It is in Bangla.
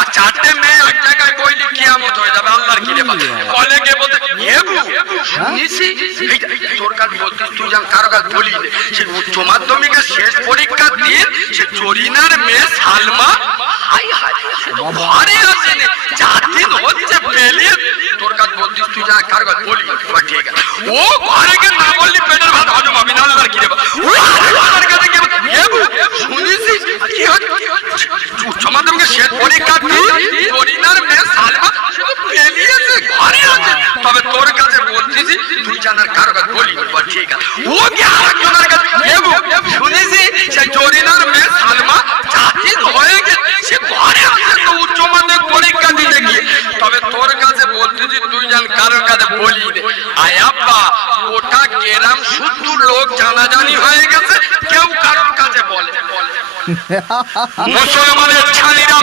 আর চারটে মেয়ে এক জায়গায় বইলে কিয়ামত হয়ে যাবে। আল্লাহর কি রে বলে কে বলতে শুনিছি তোর কাছে বলতিস তুই যেন কারো কাছে বলি সে উচ্চ মাধ্যমিকের শেষ পরীক্ষার দিন সে জরিনার মেয়ে সালমা ঘরে আসে চার দিন হচ্ছে পেলিয়ে তোর কাছে বলতিস তুই যেন কারো কাছে বলি। ঠিক আছে ও ঘরে গিয়ে না বললি পেটের ভাত হজম হবে না। আল্লাহর কি রে শুনেছি কি উচ্চ মাধ্যমিকের শেষ পরীক্ষার দিন জরিনার মেয়ে সালমা শুধু পেলিয়েছে ঘরে আছে। তবে তোর কাছে বলতেছি তুই জানার কারো কাছে বলি। ঠিক আছে ও কি আরেকজনের কাছে শুনেছি সেই জরিনার মেয়ে সালমা চাকরি হয়ে গেছে সে ঘরে আছে তো উচ্চ মাধ্যমিক পরীক্ষা দিতে গিয়ে। তবে তোর কাছে বলতেছি তুই জান কারোর কাছে বলি আয় আব্বা ওটা গ্রাম শুদ্ধ লোক জানাজানি হয়ে গেছে কেউ কারোর কাছে বলে। মুসলমানের ছানিরা